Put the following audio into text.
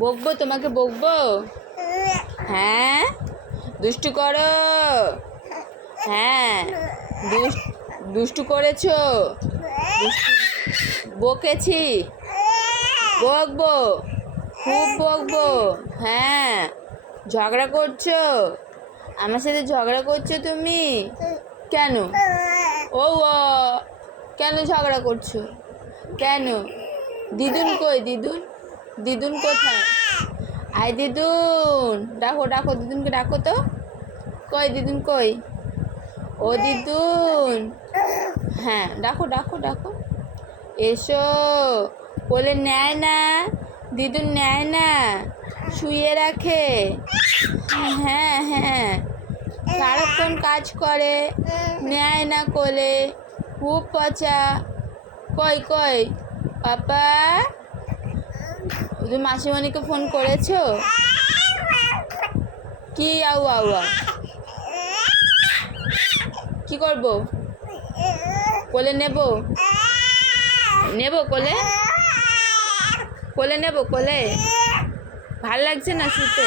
বকবো, তোমাকে বকবো? হ্যাঁ, দুষ্টু করো? হ্যাঁ, দুষ্টু করেছো? বকেছি? বকবো, খুব বকবো। হ্যাঁ, ঝগড়া করছো? আমার সাথে ঝগড়া করছো তুমি? কেন? ও কেন ঝগড়া করছো? কেন? দিদুন কই? দিদুন, দিদুন কোথায়? আয় দিদুন, ডাকো ডাকো, দিদুনকে ডাকো তো। কই দিদুন কই? ও দিদুন, হ্যাঁ ডাকো ডাকো ডাকো, এসো। কোলে নেয় না? দিদুন নেয় না, শুয়ে রাখে। হ্যাঁ হ্যাঁ, সারাক্ষণ কাজ করে, নেয় না কোলে, খুব পচা। কই কই পাপা? তুমি মাসিমণিকে ফোন করেছো? কি আউ আউ আউ? কি করবো? কোলে নেব? নেব কোলে? কোলে নেব কোলে? ভাল লাগছে না শুতে?